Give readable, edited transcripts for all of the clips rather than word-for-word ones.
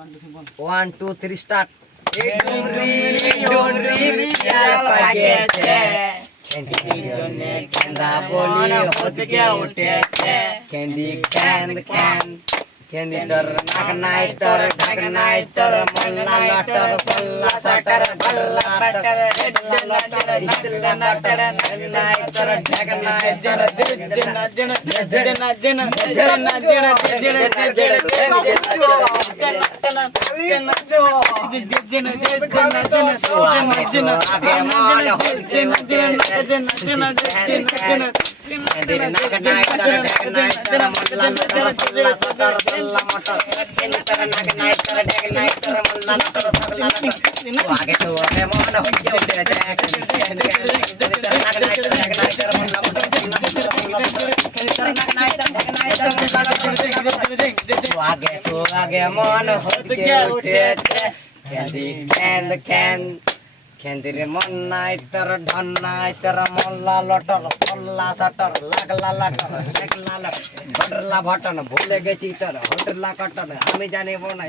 1 2 3 start. Dumri প্যার পাগেছে খেন্দির জন্যে খেন্দা বলি হদকে উঠেছে খেন্দি খেন্দি তোর নাক নাই তোর ঢাক নাই তোর মোল্লা লটর সল্লা সটর ভল্লা বটর হেল্লা লটর হিল্লা লটর নাই তোর ঢাক নাই তোর আগে মন হদকে উঠেছে খেন্দির মন নাই তোর ঢন নাই তোর মোল্লা লটর সল্লা সটর লাগলা লটর দেখলা বটরলা ভটন ভুলে গেছি তোর হোটলা কটন আমি জানিব না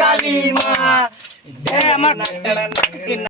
কালী মা